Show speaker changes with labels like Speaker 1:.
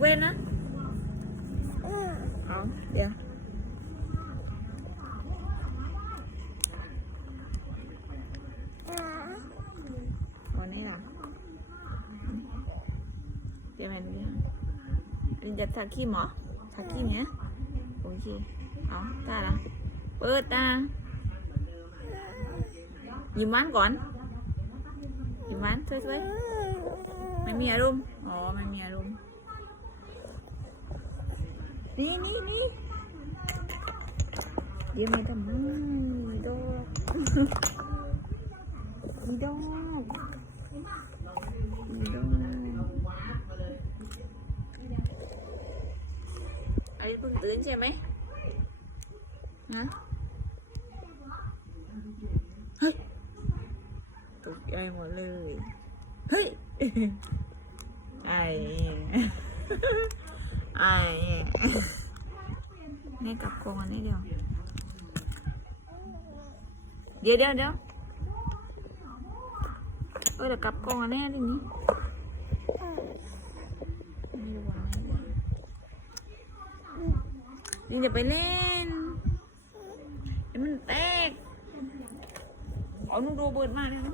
Speaker 1: เว้นนะเอาเดี๋ยววันนี้ล่ะเดี๋ยวมันเดี๋ยวมันจะทักขี้หมอทักขี้เนี้ยโอเคเอาตาละเปิดตายิ้มหวานก่อนยิ้มหวานสวยๆไม่มีอารมณ์อ๋อไม่มีอารมณ์ นี่นี่นี่เดี๋ยวไม่ทำอืมดอกมีดอกมีดอกไอ้เพิ่งตื่นใช่ไหมฮะเฮ้ยตกใจหมดเลย เฮ้ย ไอ้ ไอ้แม่กลับกรงอันนี้เดียวเดี๋ยวเดี๋ยวเดี๋ยวเออเดี๋ยวกลับกรงอันนี้ทีนี้ไม่รู้ว่าไปเล่นเดี๋ยวมันแตกเอานุ่งดูเบิดมาเลยนะ